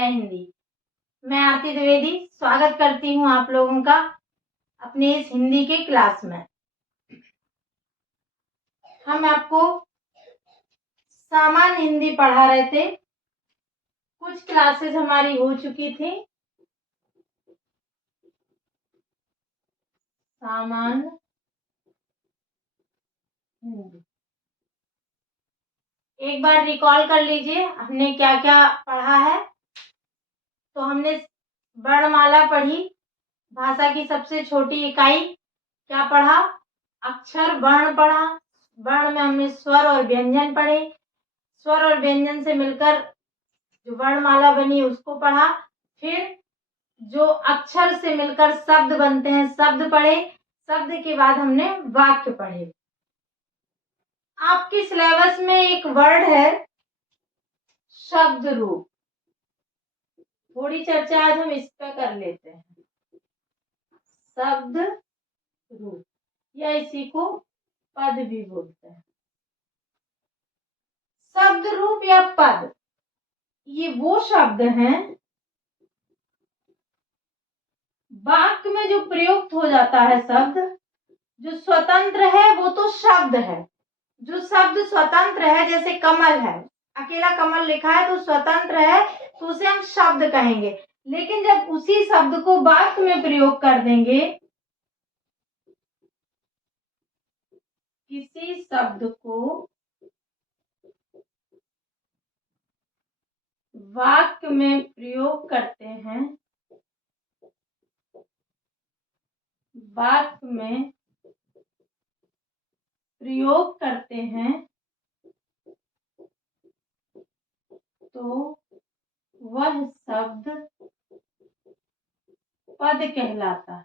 जय हिंदी। मैं आरती द्विवेदी स्वागत करती हूँ आप लोगों का अपने इस हिंदी के क्लास में। हम आपको सामान्य हिंदी पढ़ा रहे थे। कुछ क्लासेस हमारी हो चुकी थी। सामान्य हिंदी एक बार रिकॉल कर लीजिए हमने क्या क्या पढ़ा है। तो हमने वर्णमाला पढ़ी, भाषा की सबसे छोटी इकाई। क्या पढ़ा? अक्षर वर्ण पढ़ा। वर्ण में हमने स्वर और व्यंजन पढ़े। स्वर और व्यंजन से मिलकर जो वर्णमाला बनी उसको पढ़ा। फिर जो अक्षर से मिलकर शब्द बनते हैं शब्द पढ़े। शब्द के बाद हमने वाक्य पढ़े। आपके सिलेबस में एक वर्ड है शब्द रूप। थोड़ी चर्चा आज हम इस पर कर लेते हैं। शब्द रूप या इसी को पद भी बोलते हैं। शब्द रूप या पद ये वो शब्द हैं वाक्य में जो प्रयुक्त हो जाता है। शब्द जो स्वतंत्र है वो तो शब्द है। जो शब्द स्वतंत्र है, जैसे कमल है, अकेला कमल लिखा है तो स्वतंत्र है तो उसे हम शब्द कहेंगे। लेकिन जब उसी शब्द को वाक्य में प्रयोग कर देंगे, किसी शब्द को वाक्य में प्रयोग करते हैं, वाक्य में प्रयोग करते हैं तो वह शब्द पद कहलाता है।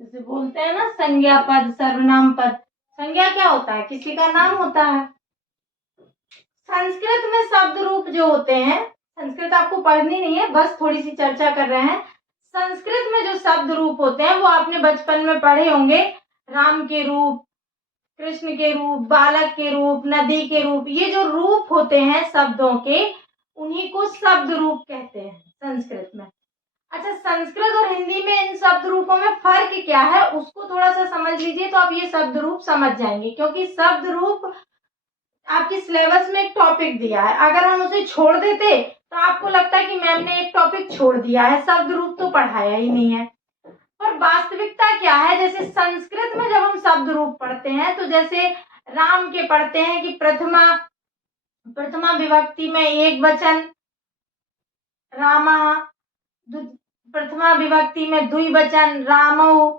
जैसे बोलते हैं ना संज्ञा पद, सर्वनाम पद। संज्ञा क्या होता है? किसी का नाम होता है। संस्कृत में शब्द रूप जो होते हैं, संस्कृत आपको पढ़नी नहीं है, बस थोड़ी सी चर्चा कर रहे हैं। संस्कृत में जो शब्द रूप होते हैं वो आपने बचपन में पढ़े होंगे। राम के रूप, कृष्ण के रूप, बालक के रूप, नदी के रूप। ये जो रूप होते हैं शब्दों के, उन्हीं को शब्द रूप कहते हैं संस्कृत में। अच्छा, संस्कृत और हिंदी में इन शब्द रूपों में फर्क क्या है उसको थोड़ा सा समझ लीजिए तो आप ये शब्द रूप समझ जाएंगे। क्योंकि शब्द रूप आपके सिलेबस में एक टॉपिक दिया है, अगर हम उसे छोड़ देते तो आपको लगता है कि मैम ने एक टॉपिक छोड़ दिया है, शब्द रूप तो पढ़ाया ही नहीं है। पर वास्तविकता क्या है? जैसे संस्कृत में जब हम शब्द रूप पढ़ते हैं तो जैसे राम के पढ़ते हैं कि प्रथमा विभक्ति में एक वचन रामा, प्रथमा विभक्ति में द्विवचन रामौ,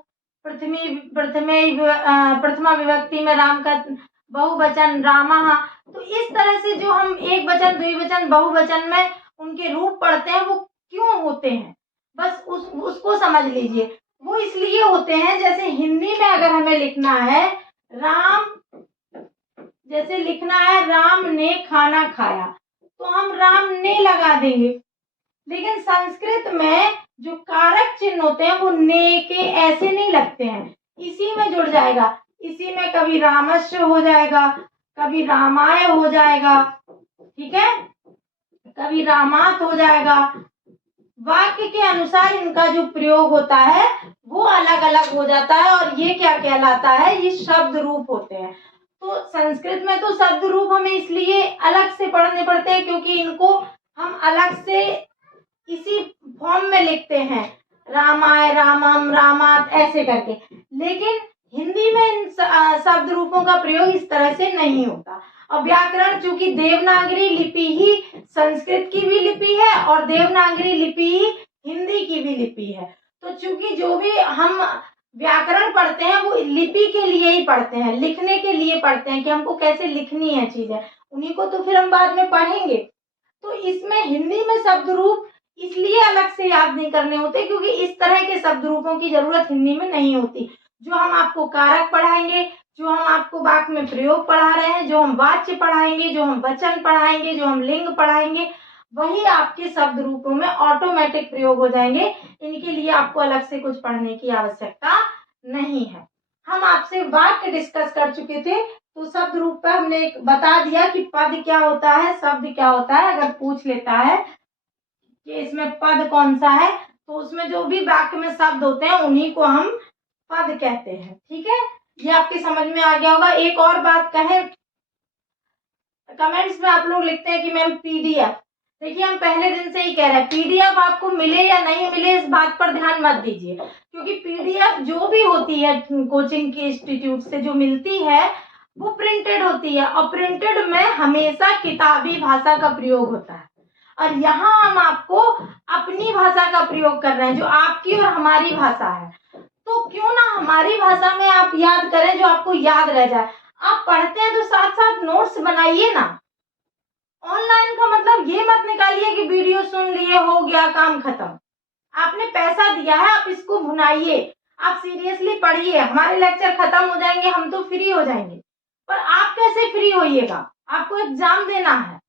प्रथमा विभक्ति में राम का बहुवचन रामः। तो इस तरह से जो हम एक वचन, द्विवचन, बहुवचन में उनके रूप पढ़ते हैं वो क्यों होते हैं, बस उसको समझ लीजिए। वो इसलिए होते हैं, जैसे हिंदी में अगर हमें लिखना है राम, जैसे लिखना है राम ने खाना खाया तो हम राम ने लगा देंगे। लेकिन संस्कृत में जो कारक चिन्ह होते हैं वो ने के ऐसे नहीं लगते हैं, इसी में जुड़ जाएगा। इसी में कभी रामस्य हो जाएगा, कभी रामाय हो जाएगा, ठीक है, कभी रामात हो जाएगा। वाक्य के अनुसार इनका जो प्रयोग होता है वो अलग अलग हो जाता है और ये क्या कहलाता है? ये शब्द रूप होते हैं। तो संस्कृत में तो शब्द रूप हमें इसलिए अलग से पढ़ने पड़ते हैं क्योंकि इनको हम अलग से इसी फॉर्म में लिखते हैं, रामाय, रामम, रामात ऐसे करके। लेकिन हिंदी में इन शब्द रूपों का प्रयोग इस तरह से नहीं होता। और व्याकरण, चूंकि देवनागरी लिपि ही संस्कृत की भी लिपि है और देवनागरी लिपि ही हिंदी की भी लिपि है, तो चूंकि जो भी हम व्याकरण पढ़ते हैं वो लिपि के लिए ही पढ़ते हैं, लिखने के लिए पढ़ते हैं कि हमको कैसे लिखनी है चीजें, उन्हीं को तो फिर हम बाद में पढ़ेंगे। तो इसमें हिंदी में शब्द रूप इसलिए अलग से याद नहीं करने होते क्योंकि इस तरह के शब्द रूपों की जरूरत हिंदी में नहीं होती। जो हम आपको कारक पढ़ाएंगे, जो हम आपको वाक्य में प्रयोग पढ़ा रहे हैं, जो हम वाच्य पढ़ाएंगे, जो हम वचन पढ़ाएंगे, जो हम लिंग पढ़ाएंगे, वही आपके शब्द रूपों में ऑटोमेटिक प्रयोग हो जाएंगे। इनके लिए आपको अलग से कुछ पढ़ने की आवश्यकता नहीं है। हम आपसे वाक्य डिस्कस कर चुके थे तो शब्द रूप पे हमने एक बता दिया कि पद क्या होता है, शब्द क्या होता है। अगर पूछ लेता है कि इसमें पद कौन सा है, तो उसमें जो भी वाक्य में शब्द होते हैं उन्हीं को हम पद कहते हैं। ठीक है, ये आपके समझ में आ गया होगा। एक और बात कहें, कमेंट्स में आप लोग लिखते हैं कि मैम पीडीएफ, देखिए हम पहले दिन से ही कह रहे हैं पीडीएफ आपको मिले या नहीं मिले इस बात पर ध्यान मत दीजिए, क्योंकि पीडीएफ जो भी होती है कोचिंग के इंस्टीट्यूट से जो मिलती है वो प्रिंटेड होती है, और प्रिंटेड में हमेशा किताबी भाषा का प्रयोग होता है। और यहाँ हम आपको अपनी भाषा का प्रयोग कर रहे हैं, जो आपकी और हमारी भाषा है। तो क्यों ना हमारी भाषा में आप याद करें, जो आपको याद रह जाए। आप पढ़ते हैं तो साथ साथ नोट्स बनाइए ना। ऑनलाइन का मतलब ये मत निकालिए कि वीडियो सुन लिए हो गया काम खत्म। आपने पैसा दिया है, आप इसको भुनाइए, आप सीरियसली पढ़िए। हमारे लेक्चर खत्म हो जाएंगे, हम तो फ्री हो जाएंगे, पर आप कैसे फ्री होइएगा? आपको एग्जाम देना है।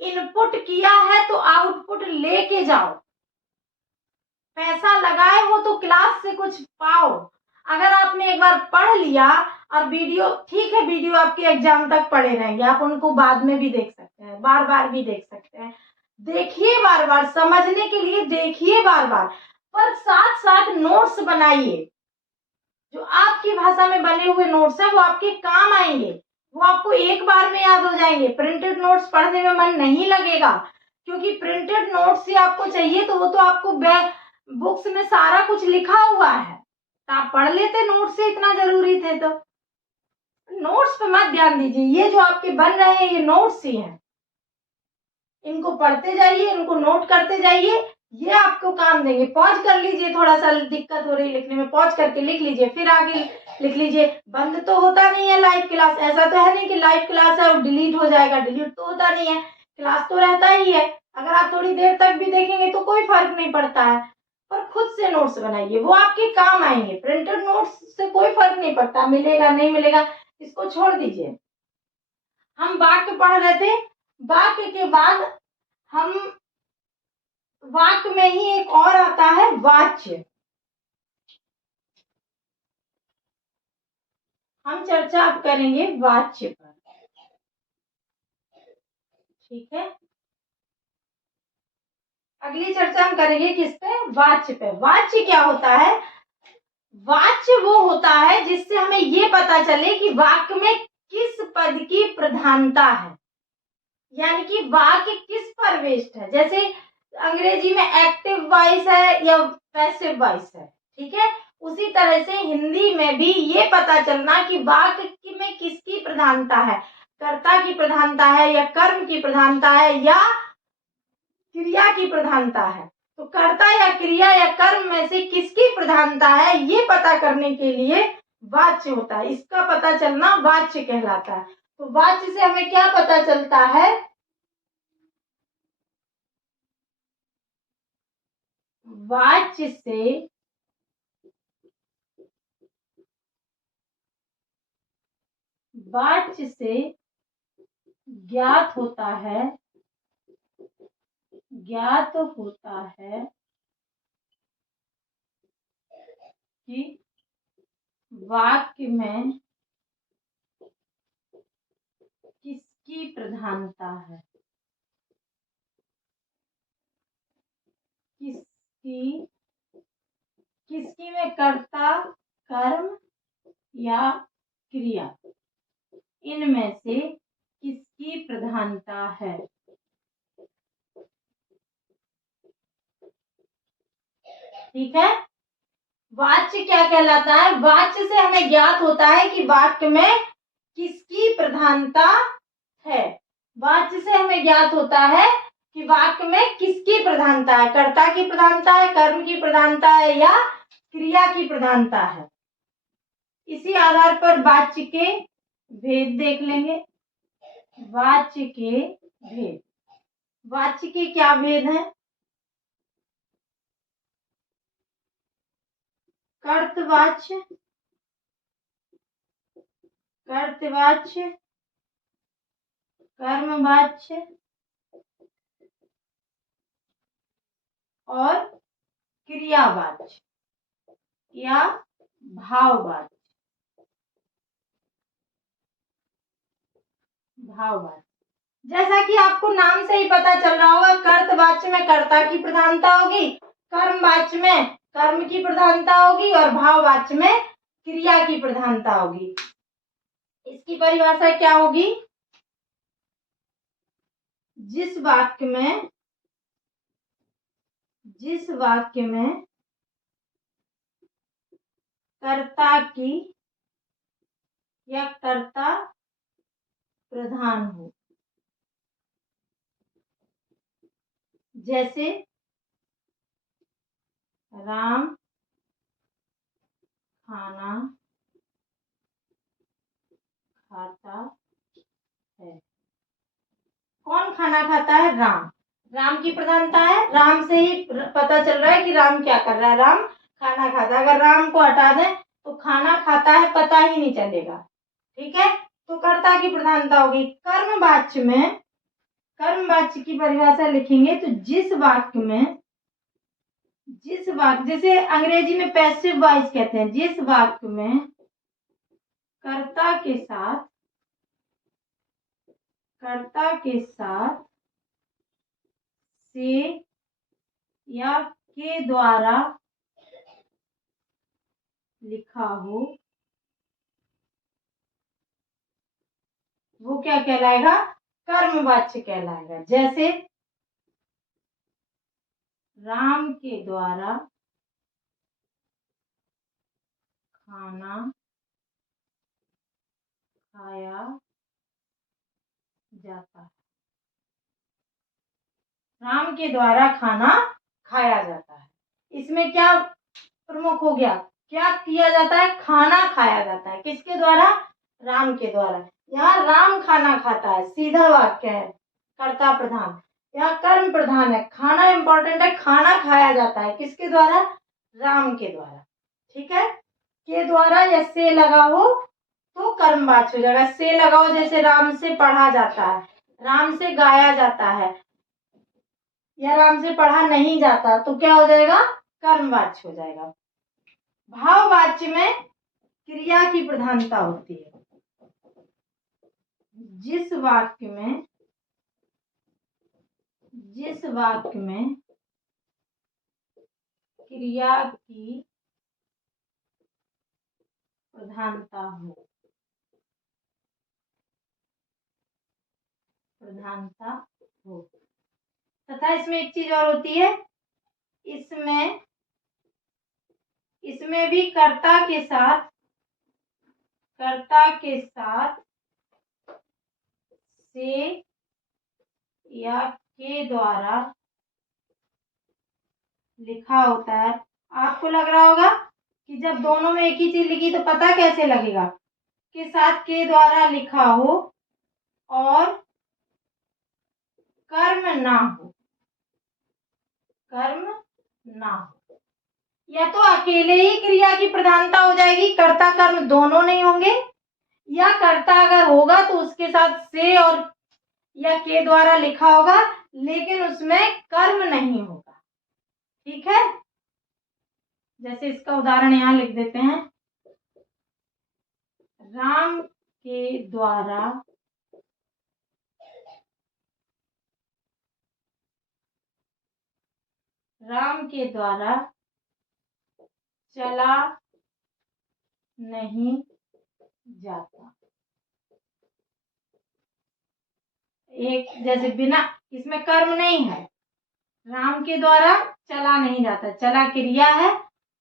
इनपुट किया है तो आउटपुट लेके जाओ। पैसा लगाए हो तो क्लास से कुछ पाओ। अगर आपने एक बार पढ़ लिया और वीडियो, ठीक है वीडियो आपके एग्जाम तक पड़े रहेंगे, आप उनको बाद में भी देख सकते हैं, बार बार भी देख सकते हैं। देखिए बार बार, समझने के लिए देखिए बार बार, पर साथ साथ नोट्स बनाइए। जो आपकी भाषा में बने हुए नोट्स हैं वो आपके काम आएंगे, वो आपको एक बार में याद हो जाएंगे। प्रिंटेड नोट्स पढ़ने में मन नहीं लगेगा, क्योंकि प्रिंटेड नोट्स ही आपको चाहिए, तो वो तो आपको बुक्स में सारा कुछ लिखा हुआ है, तो आप पढ़ लेते। नोट्स से इतना जरूरी थे तो नोट्स पे मत ध्यान दीजिए। ये जो आपके बन रहे हैं ये नोट्स ही हैं, इनको पढ़ते जाइए, इनको नोट करते जाइए, ये आपको काम देंगे। पॉज कर लीजिए, थोड़ा सा दिक्कत हो रही लिखने में, पॉज करके लिख लीजिए, फिर आगे लिख लीजिए। बंद तो होता नहीं है लाइव क्लास, ऐसा तो है नहीं कि लाइव क्लास है और डिलीट हो जाएगा, डिलीट तो होता नहीं है, क्लास तो रहता ही है। अगर आप थोड़ी देर तक भी देखेंगे तो कोई फर्क नहीं पड़ता है, पर खुद से नोट्स बनाइए, वो आपके काम आएंगे। प्रिंटेड नोट्स से कोई फर्क नहीं पड़ता, मिलेगा नहीं मिलेगा इसको छोड़ दीजिए। हम वाक्य पढ़ रहे थे, वाक्य के बाद हम वाक्य में ही एक और आता है वाच्य। हम चर्चा अब करेंगे वाच्य पर, ठीक है। अगली चर्चा हम करेंगे किस पे? वाच्य पे। वाच्य क्या होता है? वाच्य वो होता है जिससे हमें ये पता चले कि वाक्य में किस पद की प्रधानता है, यानी कि वाक्य किस पर बेस्ड है। जैसे अंग्रेजी में एक्टिव वॉइस है या पैसिव वॉइस है, ठीक है। उसी तरह से हिंदी में भी ये पता चलना कि वाक्य में किसकी प्रधानता है, कर्ता की प्रधानता है या कर्म की प्रधानता है या क्रिया की प्रधानता है। तो कर्ता या क्रिया या कर्म में से किसकी प्रधानता है, ये पता करने के लिए वाच्य होता है। इसका पता चलना वाच्य कहलाता है। तो वाच्य से हमें क्या पता चलता है? वाच्य से ज्ञात होता है कि वाक्य में किसकी प्रधानता है, किसकी में कर्ता, कर्म या क्रिया, इनमें से किसकी प्रधानता है। ठीक है। वाच्य क्या कहलाता है? वाच्य से हमें ज्ञात होता है कि वाक्य में किसकी प्रधानता है। वाच्य से हमें ज्ञात होता है कि वाक्य में किसकी प्रधानता है, कर्ता की प्रधानता है, कर्म की प्रधानता है या क्रिया की प्रधानता है। इसी आधार पर वाच्य के भेद देख लेंगे। वाच्य के भेद, वाच्य के क्या भेद हैं? कर्तवाच्य, कर्तवाच्य, कर्मवाच्य और क्रियावाच्य या भाववाच्य। भाववाच्य। जैसा कि आपको नाम से ही पता चल रहा होगा, कर्तवाच्य में कर्ता की प्रधानता होगी, कर्मवाच्य में कर्म की प्रधानता होगी और भाववाच्य में क्रिया की प्रधानता होगी। इसकी परिभाषा क्या होगी? जिस वाक्य में कर्ता की या कर्ता प्रधान हो, जैसे राम खाना खाता है। कौन खाना खाता है? राम। राम की प्रधानता है, राम से ही पता चल रहा है कि राम क्या कर रहा है, राम खाना खाता है। अगर राम को हटा दें तो खाना खाता है पता ही नहीं चलेगा। ठीक है, तो कर्ता की प्रधानता होगी। कर्मवाच्य की परिभाषा लिखेंगे तो जिस वाक्य जैसे अंग्रेजी में पैसिव वॉइस कहते हैं, जिस वाक्य में कर्ता के साथ से या के द्वारा लिखा हो, वो क्या कहलाएगा? कर्मवाच्य कहलाएगा। जैसे राम के द्वारा खाना खाया जाता है। राम के द्वारा खाना खाया जाता है। इसमें क्या प्रमुख हो गया? क्या किया जाता है? खाना खाया जाता है। किसके द्वारा? राम के द्वारा। यहाँ राम खाना खाता है, सीधा वाक्य है, कर्ता प्रधान। यहाँ कर्म प्रधान है, खाना इंपॉर्टेंट है, खाना खाया जाता है। किसके द्वारा? राम के द्वारा। ठीक है, के द्वारा या से लगा हो तो कर्मवाच्य हो जाएगा। से लगाओ, जैसे राम से पढ़ा जाता है, राम से गाया जाता है, या राम से पढ़ा नहीं जाता, तो क्या हो जाएगा? कर्मवाच्य हो जाएगा। भाववाच्य में क्रिया की प्रधानता होती है। जिस वाक्य में क्रिया की प्रधानता हो तथा इसमें एक चीज और होती है, इसमें भी कर्ता के साथ से या के द्वारा लिखा होता है। आपको लग रहा होगा कि जब दोनों में एक ही चीज लिखी तो पता कैसे लगेगा? के साथ के द्वारा लिखा हो और कर्म ना हो, या तो अकेले ही क्रिया की प्रधानता हो जाएगी, कर्ता कर्म दोनों नहीं होंगे, या कर्ता अगर होगा तो उसके साथ से और या के द्वारा लिखा होगा लेकिन उसमें कर्म नहीं होगा। ठीक है, जैसे इसका उदाहरण यहाँ लिख देते हैं। राम के द्वारा चला नहीं जाता। एक जैसे बिना, इसमें कर्म नहीं है, राम के द्वारा चला नहीं जाता, चला क्रिया है,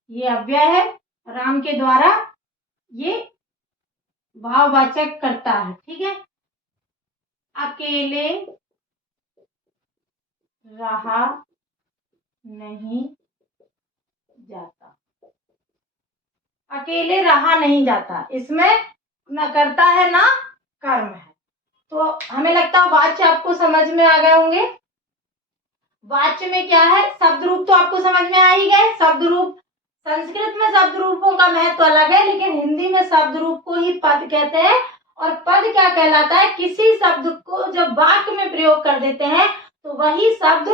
ये अव्यय है, राम के द्वारा ये भाववाचक करता है। ठीक है, अकेले रहा नहीं जाता, अकेले रहा नहीं जाता, इसमें न कर्ता है ना कर्म है। तो हमें लगता है वाच्य आपको समझ में आ गए होंगे। वाच्य में क्या है? शब्द रूप तो आपको समझ में आ ही गए। शब्द रूप, संस्कृत में शब्द रूपों का महत्व अलग है, लेकिन हिंदी में शब्द रूप को ही पद कहते हैं। और पद क्या कहलाता है? किसी शब्द को जब वाक्य में प्रयोग कर देते हैं तो वही शब्द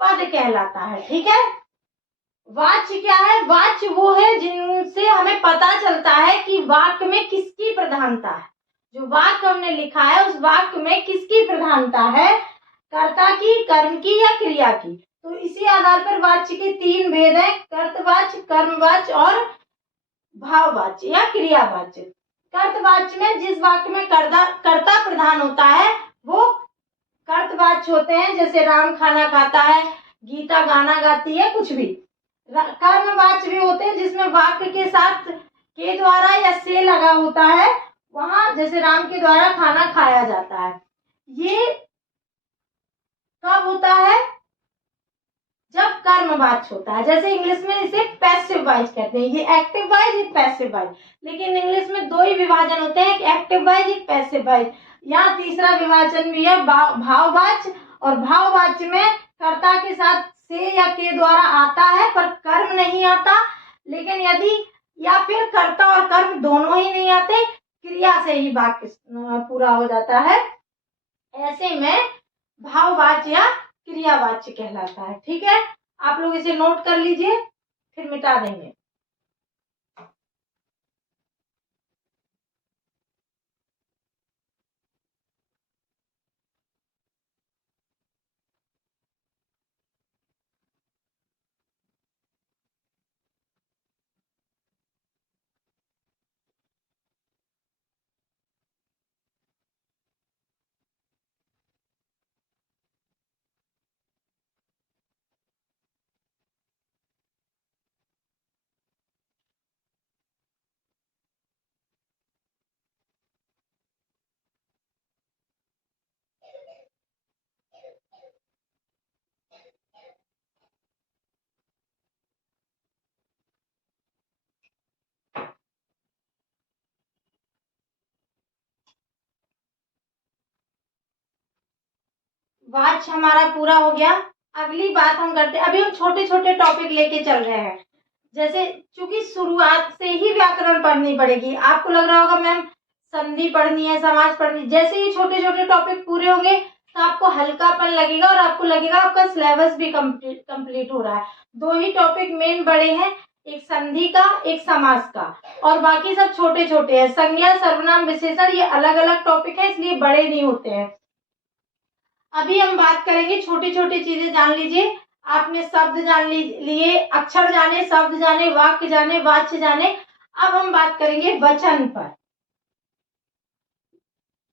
पद कहलाता है। ठीक है, वाच्य क्या है? वाच्य वो है जिनसे हमें पता चलता है कि वाक्य में किसकी प्रधानता है। जो वाक्य हमने लिखा है उस वाक्य में किसकी प्रधानता है, कर्ता की, कर्म की या क्रिया की। तो इसी आधार पर वाच्य के 3 भेद हैं, कर्तवाच्य, कर्मवाच्य और भाववाच्य या क्रियावाच्य। कर्तवाच्य में जिस वाक्य में कर्ता प्रधान होता है वो कर्तवाच्य होते हैं, जैसे राम खाना खाता है, गीता गाना गाती है, कुछ भी। कर्मवाच्य भी होते हैं जिसमें वाक्य के साथ के द्वारा या से लगा होता है, वहां जैसे राम के द्वारा खाना खाया जाता है। ये कब होता है, जब कर्मवाच्य होता है। जैसे इंग्लिश में इसे पैसिव वॉइस कहते हैं, ये एक्टिव वॉइस, ये पैसिव वॉइस। लेकिन इंग्लिश में 2 ही विभाजन होते हैं, एक एक्टिव वॉइस, एक पैसिव वॉइस। यहाँ तीसरा विभाजन भी है भाववाच्य, और भाववाच्य में कर्ता के साथ से या के द्वारा आता है पर कर्म नहीं आता। लेकिन यदि या फिर कर्ता और कर्म दोनों ही नहीं आते, क्रिया से ही वाक्य पूरा हो जाता है, ऐसे में भाववाच्य या क्रियावाच्य कहलाता है। ठीक है, आप लोग इसे नोट कर लीजिए, फिर मिटा देंगे। वाच हमारा पूरा हो गया। अगली बात हम करते हैं, अभी हम छोटे छोटे टॉपिक लेके चल रहे हैं। जैसे चूंकि शुरुआत से ही व्याकरण पढ़नी पड़ेगी, आपको लग रहा होगा मैम संधि पढ़नी है, समास पढ़नी। जैसे ही छोटे छोटे टॉपिक पूरे होंगे तो आपको हल्कापन लगेगा और आपको लगेगा आपका सिलेबस भी कंप्लीट हो रहा है। 2 ही टॉपिक मेन बड़े हैं, एक संधि का, एक समास का, और बाकी सब छोटे छोटे हैं। संज्ञा, सर्वनाम, विशेषण ये अलग अलग टॉपिक है, इसलिए बड़े नहीं होते हैं। अभी हम बात करेंगे, छोटी छोटी चीजें जान लीजिए। आपने शब्द जान लिए, अक्षर जाने, शब्द जाने, वाक्य जाने, वाच्य जाने। अब हम बात करेंगे वचन पर।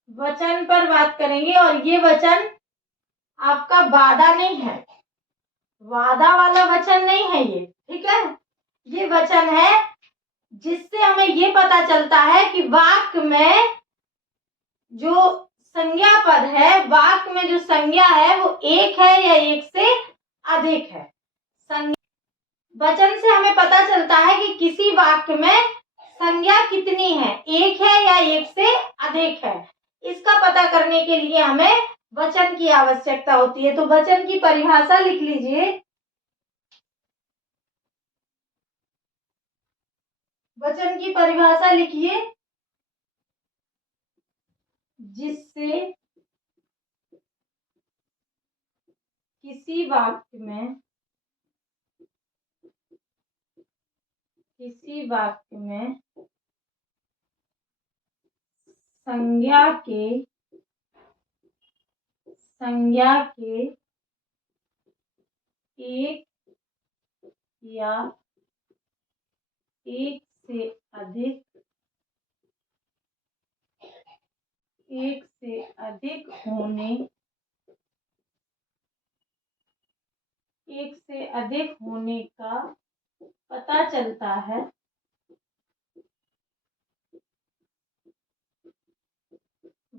वचन पर बात करेंगे, और ये वचन आपका वादा नहीं है, वादा वाला वचन नहीं है ये। ठीक है, ये वचन है जिससे हमें ये पता चलता है कि वाक्य में जो संज्ञा पद है, वाक्य में जो संज्ञा है वो एक है या एक से अधिक है। वचन से हमें पता चलता है कि किसी वाक्य में संज्ञा कितनी है, एक है या एक से अधिक है। इसका पता करने के लिए हमें वचन की आवश्यकता होती है। तो वचन की परिभाषा लिख लीजिए। वचन की परिभाषा लिखिए, जिससे किसी वाक्य में संज्ञा के एक या एक से अधिक होने का पता चलता है,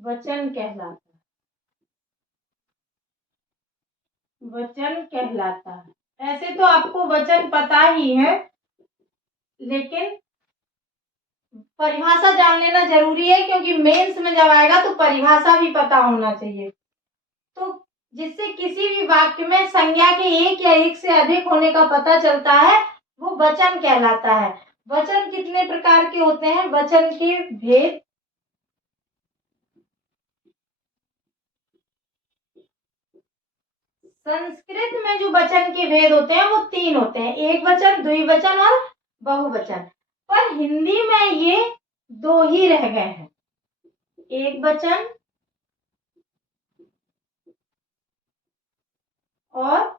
वचन कहलाता है। ऐसे तो आपको वचन पता ही है, लेकिन परिभाषा जान लेना जरूरी है, क्योंकि मेंस में जब आएगा तो परिभाषा भी पता होना चाहिए। तो जिससे किसी भी वाक्य में संज्ञा के एक या एक से अधिक होने का पता चलता है, वो वचन कहलाता है। वचन कितने प्रकार के होते हैं? वचन के भेद संस्कृत में जो वचन के भेद होते हैं वो 3 होते हैं, एक वचन, द्विवचन और बहुवचन। पर हिंदी में ये 2 ही रह गए हैं। एक वचन और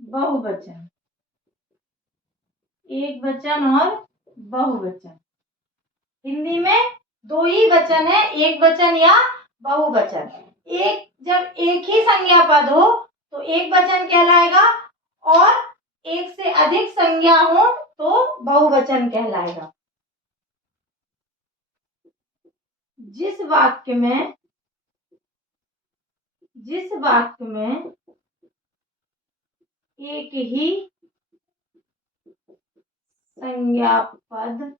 बहुवचन, एक वचन और बहुवचन। हिंदी में दो ही वचन है, एक वचन या बहुवचन। एक जब एक ही संज्ञा पद हो तो एक वचन कहलाएगा, और एक से अधिक संज्ञा हो तो बहुवचन कहलाएगा। जिस वाक्य में एक ही संज्ञा पद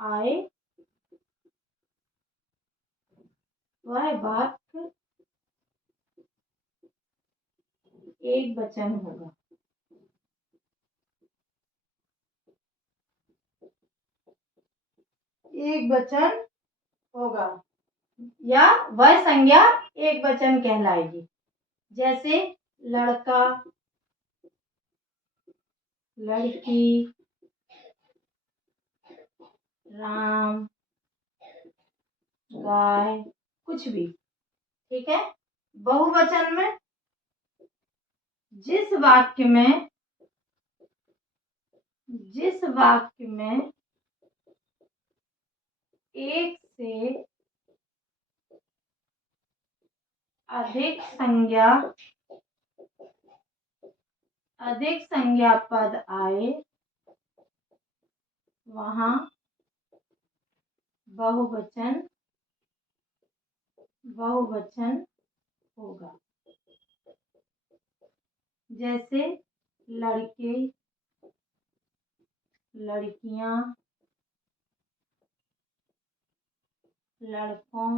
आए वह वाक्य एक वचन होगा। एक वचन होगा या वह संज्ञा एक वचन कहलाएगी। जैसे लड़का, लड़की, राम, गाय, कुछ भी, ठीक है। बहुवचन में जिस वाक्य में एक से अधिक संज्ञा पद आए वहां बहुवचन होगा। जैसे लड़के, लड़कियां, लड़कों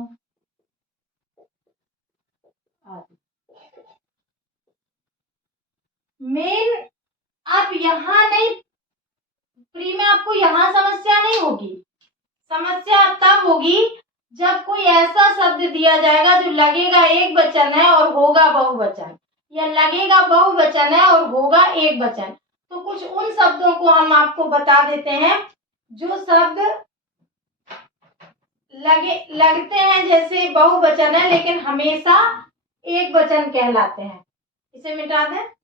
आदि। मेन आप यहाँ नहीं, प्री में आपको यहाँ समस्या नहीं होगी। समस्या तब होगी जब कोई ऐसा शब्द दिया जाएगा जो लगेगा एक वचन है और होगा बहुवचन, या लगेगा बहुवचन है और होगा एक वचन। तो कुछ उन शब्दों को हम आपको बता देते हैं जो शब्द लगते हैं जैसे बहुवचन है लेकिन हमेशा एक वचन कहलाते हैं। इसे मिटा दें।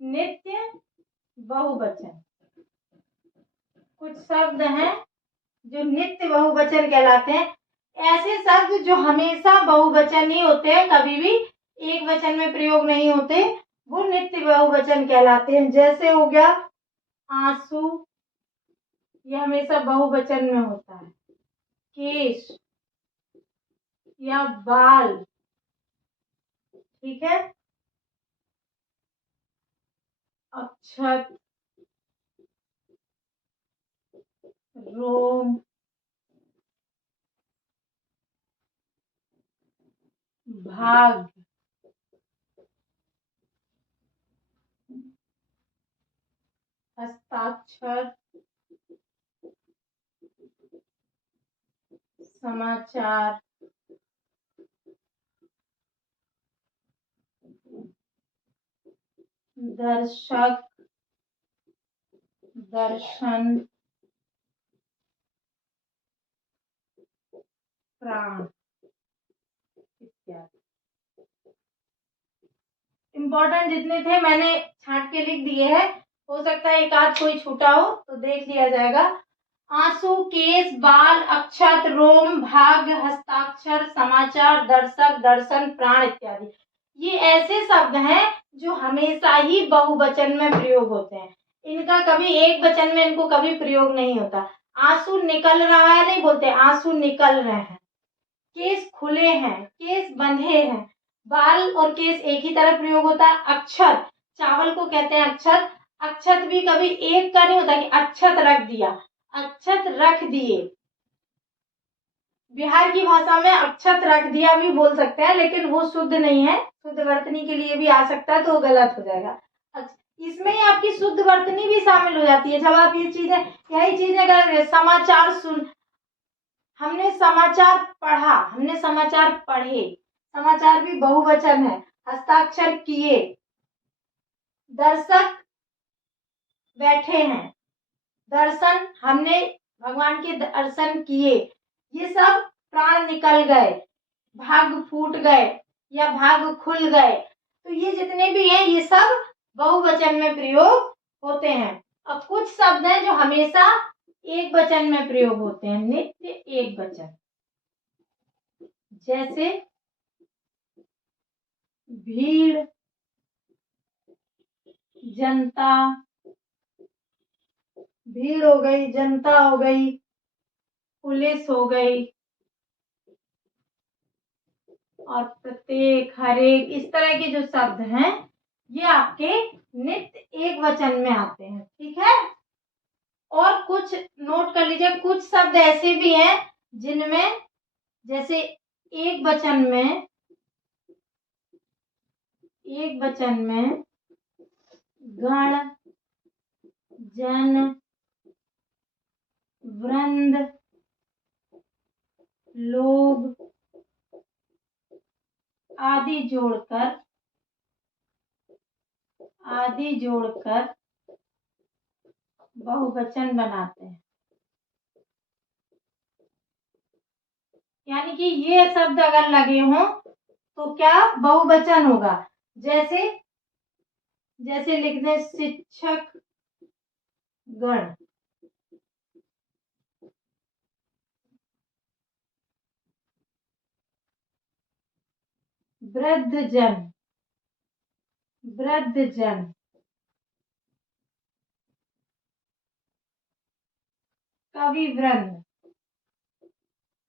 नित्य बहुवचन। कुछ शब्द हैं जो नित्य बहुवचन कहलाते हैं। ऐसे शब्द जो हमेशा बहुवचन ही होते हैं, कभी भी एक वचन में प्रयोग नहीं होते, वो नित्य बहुवचन कहलाते हैं। जैसे हो गया आंसू, ये हमेशा बहुवचन में होता है। केश या बाल, ठीक है। अक्षत, रोम, भाग, हस्ताक्षर, समाचार, दर्शक, दर्शन, प्राण इत्यादि। इम्पोर्टेंट जितने थे मैंने छांट के लिख दिए हैं, हो सकता है एक आध कोई छूटा हो तो देख लिया जाएगा। आंसू, केस, बाल, अक्षत, रोम, भाग्य, हस्ताक्षर, समाचार, दर्शक, दर्शन, प्राण इत्यादि, ये ऐसे शब्द हैं जो हमेशा ही बहुवचन में प्रयोग होते हैं। इनका कभी एक वचन में इनको कभी प्रयोग नहीं होता। आंसू निकल रहा है नहीं बोलते, आंसू निकल रहे हैं। केस खुले हैं, केस बंधे हैं। बाल और केस एक ही तरह प्रयोग होता है। अक्षत, चावल को कहते हैं अक्षत। अक्षत भी कभी एक का नहीं होता कि अक्षत रख दिया, अक्षत रख दिए। बिहार की भाषा में अक्षत रख दिया भी बोल सकते हैं, लेकिन वो शुद्ध नहीं है। शुद्ध वर्तनी के लिए भी आ सकता है तो वो गलत हो जाएगा। इसमें ही आपकी शुद्ध वर्तनी भी शामिल हो जाती है जब आप ये चीजें, यही चीजें अगर समाचार सुन, हमने समाचार पढ़ा, हमने समाचार पढ़े, समाचार भी बहुवचन है। हस्ताक्षर किए, दर्शक बैठे हैं, दर्शन, हमने भगवान के दर्शन किए, ये सब प्राण निकल गए, भाग फूट गए या भाग खुल गए, तो ये जितने भी हैं ये सब बहुवचन में प्रयोग होते हैं। अब कुछ शब्द हैं जो हमेशा एक वचन में प्रयोग होते हैं, नित्य एक वचन, जैसे भीड़, जनता, भीड़ हो गई, जनता हो गई, पुलिस हो गई, और प्रत्येक, हर एक, इस तरह के जो शब्द हैं ये आपके नित्य एक वचन में आते हैं। ठीक है। और कुछ नोट कर लीजिए, कुछ शब्द ऐसे भी हैं जिनमें जैसे एक वचन में, एक वचन में गण, जन, वृंद, लोग आदि जोड़कर बहुवचन बनाते हैं। यानी कि ये शब्द अगर लगे हों तो क्या बहुवचन होगा। जैसे लिख दें शिक्षक गण, वृद्धजन, कवि वृंद,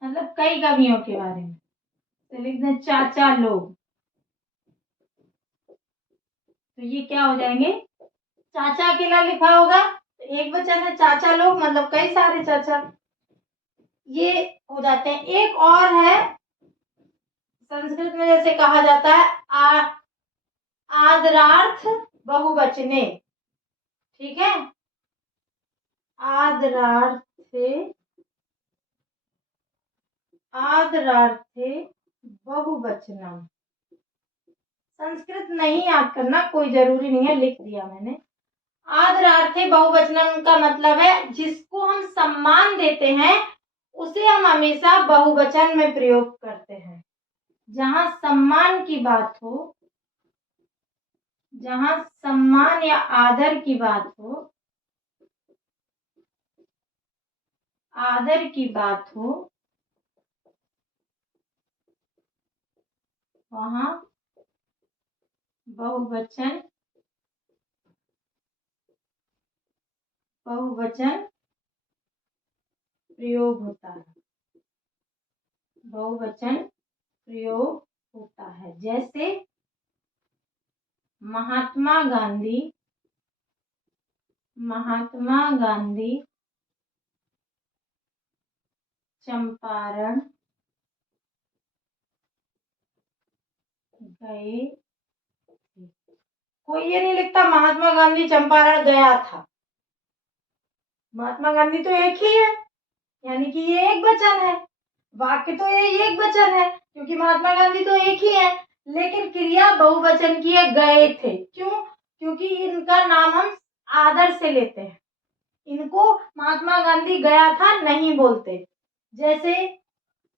मतलब कई कवियों के बारे में। तो लिख दें चाचा लोग, तो ये क्या हो जाएंगे, चाचा अकेला लिखा होगा तो एक वचन है, चाचा लोग मतलब कई सारे चाचा, ये हो जाते हैं। एक और है, संस्कृत में जैसे कहा जाता है आदरार्थ बहुवचने। ठीक है, आदरार्थे बहुवचनम। संस्कृत नहीं याद करना, कोई जरूरी नहीं है, लिख दिया मैंने। आदरार्थे बहुवचनम का मतलब है जिसको हम सम्मान देते हैं उसे हम हमेशा बहुवचन में प्रयोग करते हैं। जहां सम्मान की बात हो, जहां सम्मान या आदर की बात हो, वहां बहुवचन प्रयोग होता है, बहुवचन प्रयोग होता है। जैसे महात्मा गांधी चंपारण गए। कोई ये नहीं लिखता महात्मा गांधी चंपारण गया था। महात्मा गांधी तो एक ही है, यानी कि ये एक वचन है। वाक्य तो ये एक वचन है क्योंकि महात्मा गांधी तो एक ही है, लेकिन क्रिया बहुवचन की है, गए थे। क्यों? क्योंकि इनका नाम हम आदर से लेते हैं, इनको महात्मा गांधी गया था नहीं बोलते। जैसे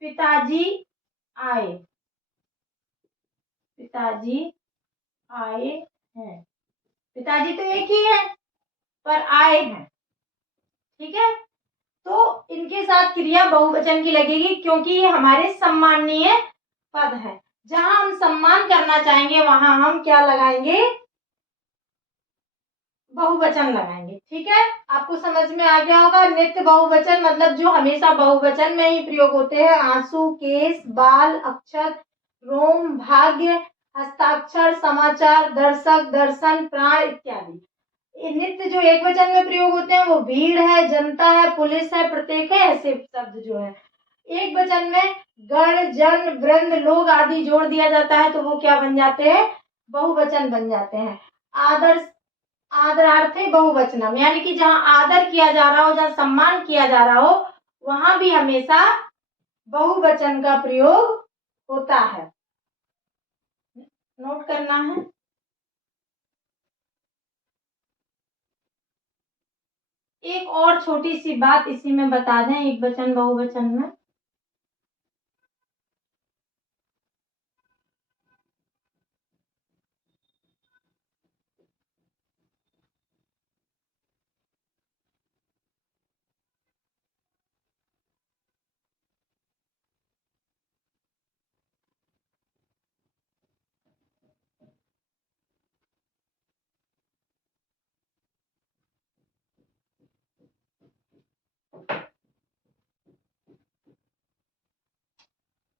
पिताजी आए हैं, पिताजी तो एक ही है पर आए हैं। ठीक है, तो इनके साथ क्रिया बहुवचन की लगेगी क्योंकि ये हमारे सम्माननीय पद है। जहां हम सम्मान करना चाहेंगे वहां हम क्या लगाएंगे, बहुवचन लगाएंगे। ठीक है, आपको समझ में आ गया होगा। नित्य बहुवचन मतलब जो हमेशा बहुवचन में ही प्रयोग होते हैं। आंसू, केस, बाल, अक्षर, रोम, भाग्य, हस्ताक्षर, समाचार, दर्शक, दर्शन, प्राण इत्यादि। नित्य जो एक वचन में प्रयोग होते हैं वो भीड़ है, जनता है, पुलिस है, प्रत्येक है, ऐसे शब्द जो है। एक वचन में गण, जन, वृंद, लोग आदि जोड़ दिया जाता है तो वो क्या बन जाते हैं? बहुवचन बन जाते हैं। आदर, आदरार्थे बहुवचनम, यानी कि जहां आदर किया जा रहा हो, जहां सम्मान किया जा रहा हो, वहां भी हमेशा बहुवचन का प्रयोग होता है। नोट करना है। एक और छोटी सी बात इसी में बता दें, एक वचन बहुवचन में।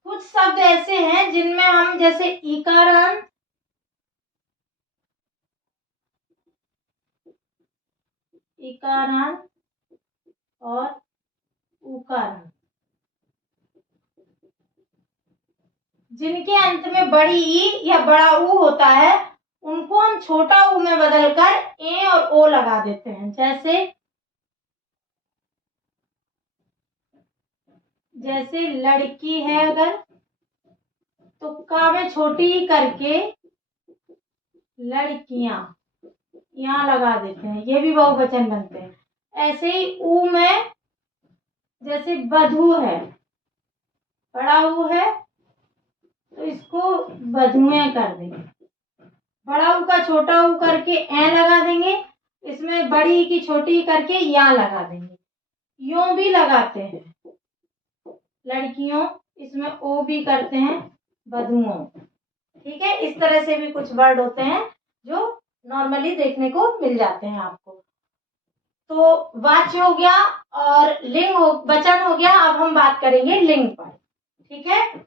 कुछ शब्द ऐसे हैं जिनमें हम जैसे इकारांत, इकारांत और उकारांत, जिनके अंत में बड़ी ई या बड़ा ऊ होता है, उनको हम छोटा ऊ में बदलकर ए और ओ लगा देते हैं। जैसे जैसे लड़की है अगर, तो का में छोटी ई करके लड़कियां यहाँ लगा देते हैं, ये भी बहुवचन बनते हैं। ऐसे ही ऊ में जैसे बधू है, बड़ा ऊ है तो इसको बधुएं कर देंगे। बड़ा ऊ का छोटा ऊ करके ए लगा देंगे, इसमें बड़ी की छोटी करके या लगा देंगे। यूं भी लगाते हैं लड़कियों, इसमें ओ भी करते हैं बधुओं। ठीक है, इस तरह से भी कुछ वर्ड होते हैं जो नॉर्मली देखने को मिल जाते हैं आपको। तो वाच्य हो गया और लिंग हो, वचन हो गया। अब हम बात करेंगे लिंग पर। ठीक है,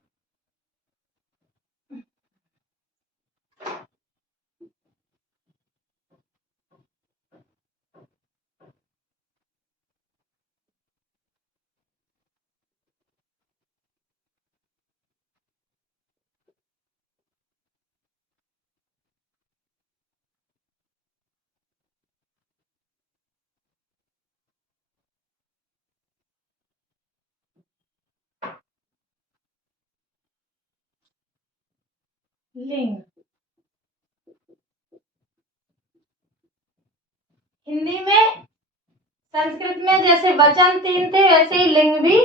लिंग हिंदी में, संस्कृत में जैसे वचन 3 थे वैसे ही लिंग भी,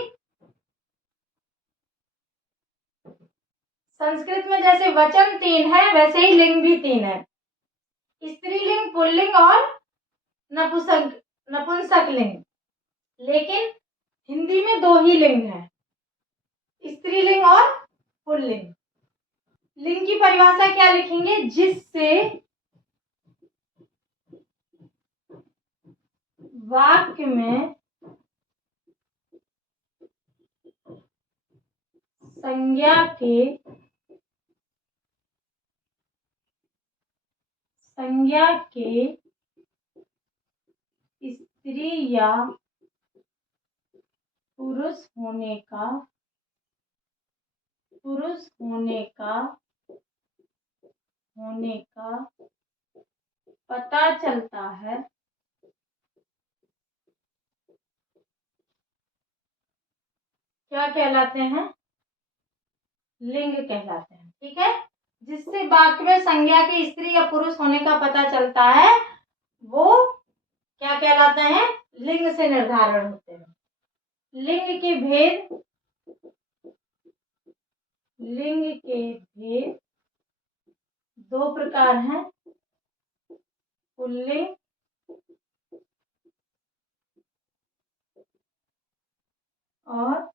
संस्कृत में जैसे वचन 3 है वैसे ही लिंग भी 3 है। स्त्रीलिंग, पुल्लिंग और नपुंसक लिंग। लेकिन हिंदी में 2 ही लिंग है, स्त्रीलिंग और पुल्लिंग। लिंग की परिभाषा क्या लिखेंगे? जिससे वाक्य में संज्ञा के स्त्री या पुरुष होने का पता चलता है, क्या कहलाते हैं? लिंग कहलाते हैं। ठीक है, जिससे वाक्य में संज्ञा के स्त्री या पुरुष होने का पता चलता है वो क्या कहलाते हैं? लिंग से निर्धारण होते हैं। लिंग के भेद, लिंग के भेद 2 प्रकार हैं, पुल्लिंग और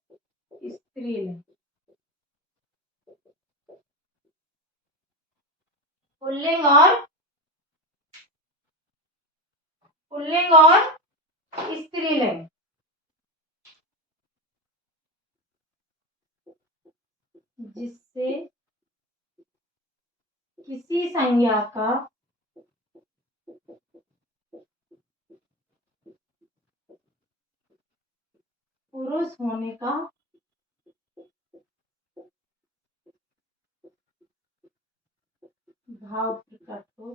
स्त्रीलिंग। पुल्लिंग और पुल्लिंग और स्त्रीलिंग। जिससे किसी संज्ञा का पुरुष होने का भाव प्रकट हो,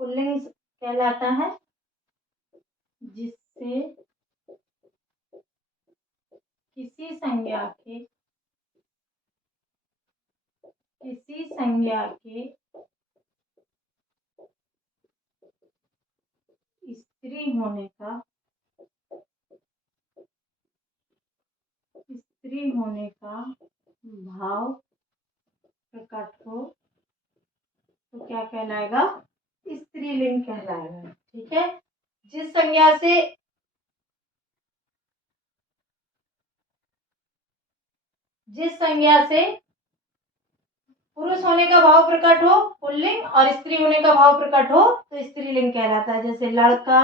पुल्लिंग कहलाता है। जिससे किसी संज्ञा के स्त्री होने का भाव प्रकट हो तो क्या कहलाएगा? स्त्रीलिंग कहलाएगा। ठीक है। जिस संज्ञा से पुरुष होने का भाव प्रकट हो पुल्लिंग और स्त्री होने का भाव प्रकट हो तो स्त्रीलिंग कहलाता है। जैसे लड़का,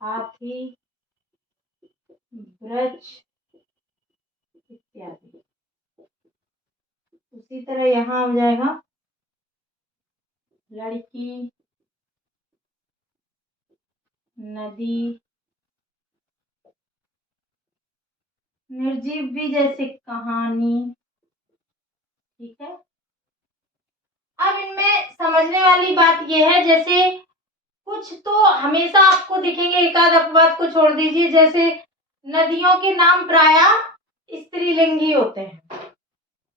हाथी, वृक्ष इत्यादि। उसी तरह यहाँ हो जाएगा लड़की, नदी, निर्जीव भी जैसे कहानी। ठीक है। अब इनमें समझने वाली बात यह है, जैसे कुछ तो हमेशा आपको दिखेंगे, एक आध अपवाद को छोड़ दीजिए। जैसे नदियों के नाम प्रायः स्त्रीलिंग ही होते हैं।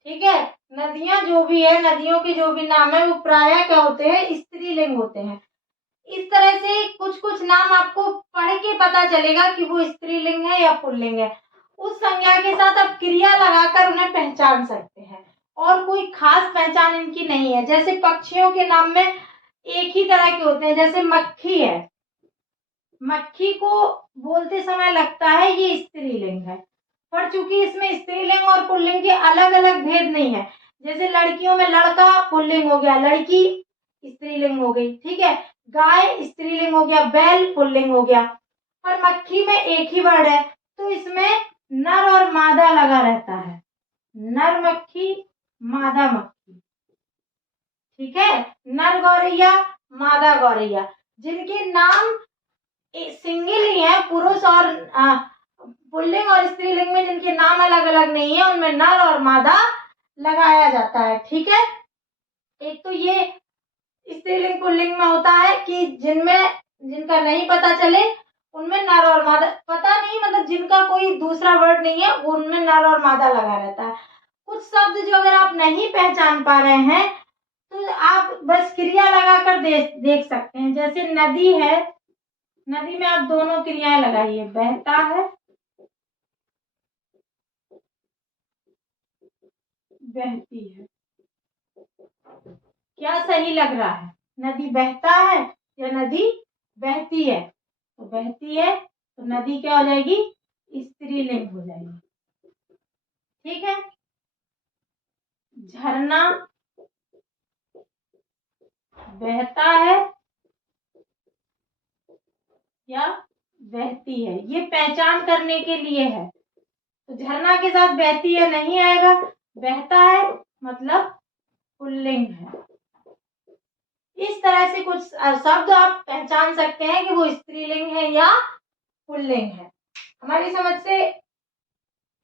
ठीक है। नदियां जो भी है, नदियों के जो भी नाम है वो प्रायः क्या होते हैं? स्त्रीलिंग होते हैं। इस तरह से कुछ कुछ नाम आपको पढ़ के पता चलेगा कि वो स्त्रीलिंग है या पुल्लिंग है। उस संज्ञा के साथ आप क्रिया लगाकर उन्हें पहचान सकते हैं और कोई खास पहचान इनकी नहीं है। जैसे पक्षियों के नाम में एक ही तरह के होते हैं। जैसे मक्खी है, मक्खी को बोलते समय लगता है ये स्त्रीलिंग है, पर चूंकि इसमें स्त्रीलिंग और पुल्लिंग के अलग अलग भेद नहीं है। जैसे लड़कियों में लड़का पुल्लिंग हो गया, लड़की स्त्रीलिंग हो गई। ठीक है। गाय स्त्रीलिंग हो गया, बैल पुल्लिंग हो गया। पर मक्खी में एक ही वर्ड है तो इसमें नर और मादा लगा रहता है। नर मक्खी, मादा मक्खी। ठीक है। नर गौरैया, मादा गौरैया। जिनके नाम सिंगल ही है, पुरुष और पुल्लिंग और स्त्रीलिंग में जिनके नाम अलग अलग नहीं है, उनमें नर और मादा लगाया जाता है। ठीक है। एक तो ये स्त्रीलिंग पुल्लिंग में होता है कि जिनका नहीं पता चले उनमें नर और मादा, पता नहीं मतलब जिनका कोई दूसरा वर्ड नहीं है उनमें नर और मादा लगा रहता है। कुछ शब्द जो अगर आप नहीं पहचान पा रहे हैं तो आप बस क्रिया लगाकर देख सकते हैं। जैसे नदी है, नदी में आप दोनों क्रियाएं लगाइए, बहता है, बहती है। क्या सही लग रहा है? नदी बहता है या नदी बहती है? तो बहती है तो नदी क्या हो जाएगी? स्त्रीलिंग हो जाएगी। ठीक है। झरना बहता है या बहती है, ये पहचान करने के लिए है। तो झरना के साथ बहती है नहीं आएगा, बहता है मतलब पुल्लिंग है। इस तरह से कुछ शब्द आप पहचान सकते हैं कि वो स्त्रीलिंग है या पुल्लिंग है। हमारी समझ से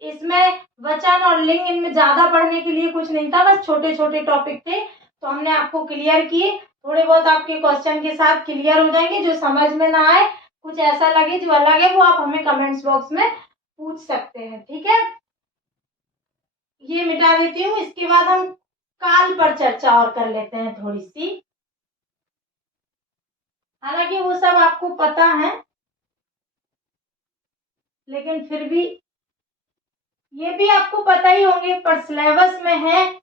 इसमें वचन और लिंग इनमें ज्यादा पढ़ने के लिए कुछ नहीं था, बस छोटे छोटे टॉपिक थे तो हमने आपको क्लियर किए। थोड़े बहुत आपके क्वेश्चन के साथ क्लियर हो जाएंगे। जो समझ में ना आए, कुछ ऐसा लगे जो अलग है, वो आप हमें कमेंट्स बॉक्स में पूछ सकते हैं। ठीक है। ये मिटा देती हूँ। इसके बाद हम काल पर चर्चा और कर लेते हैं थोड़ी सी। हालांकि वो सब आपको पता है, लेकिन फिर भी ये भी आपको पता ही होंगे, पर सिलेबस में है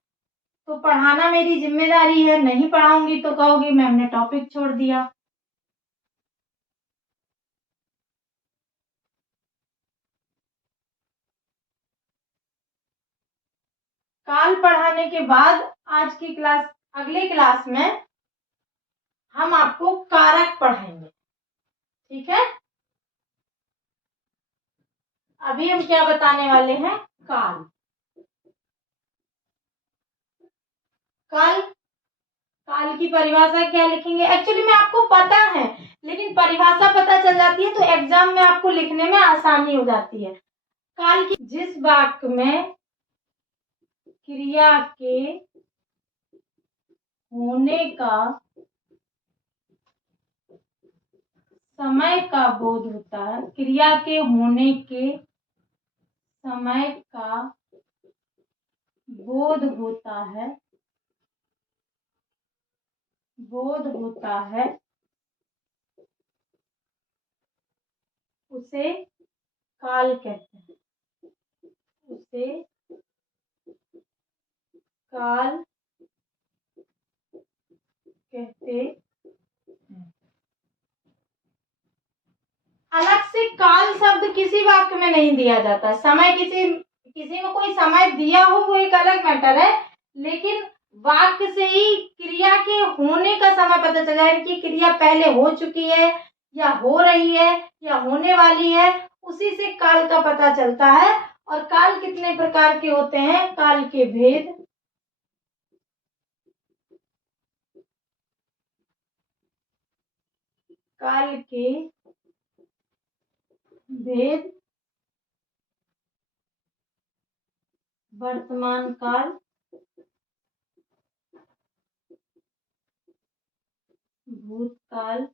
तो पढ़ाना मेरी जिम्मेदारी है। नहीं पढ़ाऊंगी तो कहोगे मैम ने टॉपिक छोड़ दिया। काल पढ़ाने के बाद आज की क्लास, अगले क्लास में हम आपको कारक पढ़ाएंगे, ठीक है। अभी हम क्या बताने वाले हैं, काल। काल, काल की परिभाषा क्या लिखेंगे, एक्चुअली में आपको पता है लेकिन परिभाषा पता चल जाती है तो एग्जाम में आपको लिखने में आसानी हो जाती है। काल की, जिस वाक्य में क्रिया के होने का समय का बोध होता है, क्रिया के होने के समय का बोध होता है, बोध होता है, उसे काल कहते हैं, उसे काल कहते हैं। अलग से काल शब्द किसी वाक्य में नहीं दिया जाता। समय, किसी में कोई समय दिया हो वो एक अलग मैटर है, लेकिन वाक्य से ही क्रिया के होने का समय पता चल जाए कि क्रिया पहले हो चुकी है या हो रही है या होने वाली है, उसी से काल का पता चलता है। और काल कितने प्रकार के होते हैं, काल के भेद, काल के भेद, वर्तमान काल, भूतकाल,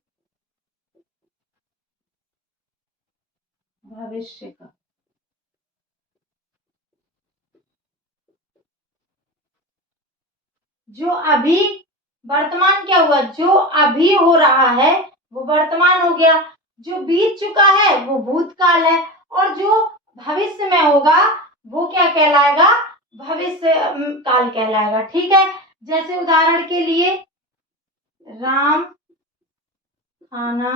भविष्य का। जो अभी, वर्तमान क्या हुआ, जो अभी हो रहा है वो वर्तमान हो गया, जो बीत चुका है वो भूतकाल है, और जो भविष्य में होगा वो क्या कहलाएगा, भविष्य काल कहलाएगा, ठीक है। जैसे उदाहरण के लिए राम खाना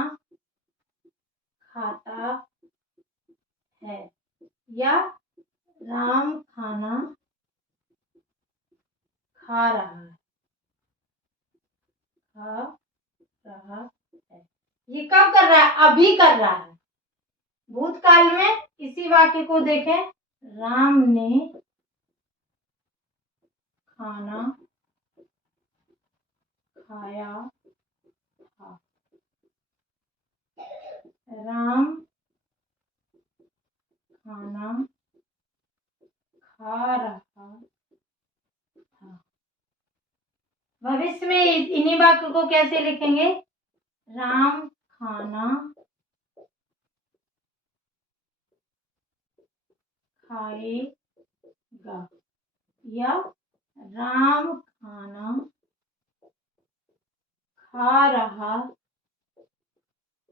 खाता है, या राम खाना खा रहा है, खा रहा है। ये कब कर रहा है, अभी कर रहा है। भूतकाल में इसी वाक्य को देखें, राम ने खाना खाया था, राम खाना खा रहा था। भविष्य में इन्हीं वाक्य को कैसे लिखेंगे, राम खाना खाएगा, या राम खाना खा रहा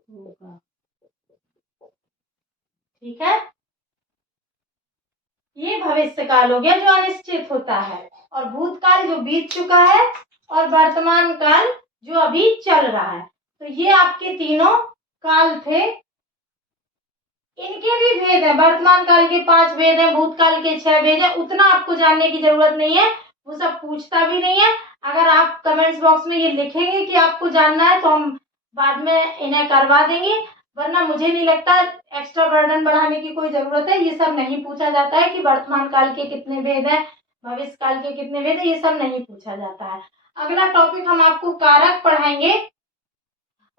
होगा, ठीक है। ये भविष्य काल हो गया जो अनिश्चित होता है, और भूतकाल जो बीत चुका है, और वर्तमान काल जो अभी चल रहा है। तो ये आपके तीनों काल थे। इनके भी भेद है, वर्तमान काल के 5 भेद हैं, भूतकाल के 6 भेद हैं, उतना आपको जानने की जरूरत नहीं है, वो सब पूछता भी नहीं है। अगर आप कमेंट्स बॉक्स में ये लिखेंगे कि आपको जानना है तो हम बाद में इन्हें करवा देंगे, वरना मुझे नहीं लगता एक्स्ट्रा बर्डन बढ़ाने की कोई जरूरत है। ये सब नहीं पूछा जाता है कि वर्तमान काल के कितने भेद हैं, भविष्य काल के कितने भेद हैं, ये सब नहीं पूछा जाता है। अगला टॉपिक हम आपको कारक पढ़ाएंगे,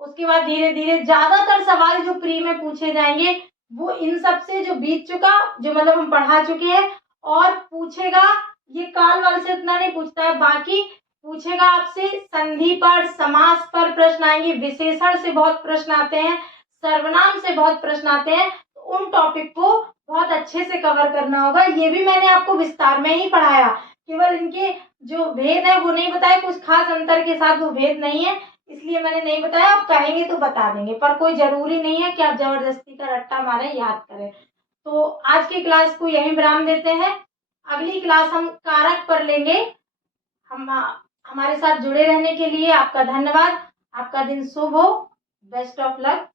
उसके बाद धीरे धीरे ज्यादातर सवाल जो प्री में पूछे जाएंगे वो इन सब से जो बीत चुका, जो मतलब हम पढ़ा चुके हैं, और पूछेगा ये काल वाल से इतना नहीं पूछता है, बाकी पूछेगा आपसे संधि पर, समास पर प्रश्न आएंगे, विशेषण से बहुत प्रश्न आते हैं, सर्वनाम से बहुत प्रश्न आते हैं। तो उन टॉपिक को बहुत अच्छे से कवर करना होगा। ये भी मैंने आपको विस्तार में ही पढ़ाया, केवल इनके जो भेद है वो नहीं बताए, कुछ खास अंतर के साथ वो भेद नहीं है, इसलिए मैंने नहीं बताया। आप कहेंगे तो बता देंगे, पर कोई जरूरी नहीं है कि आप जबरदस्ती का रट्टा मारे याद करें। तो आज की क्लास को यहीं विराम देते हैं, अगली क्लास हम कारक पर लेंगे। हम हमारे साथ जुड़े रहने के लिए आपका धन्यवाद। आपका दिन शुभ हो, बेस्ट ऑफ लक।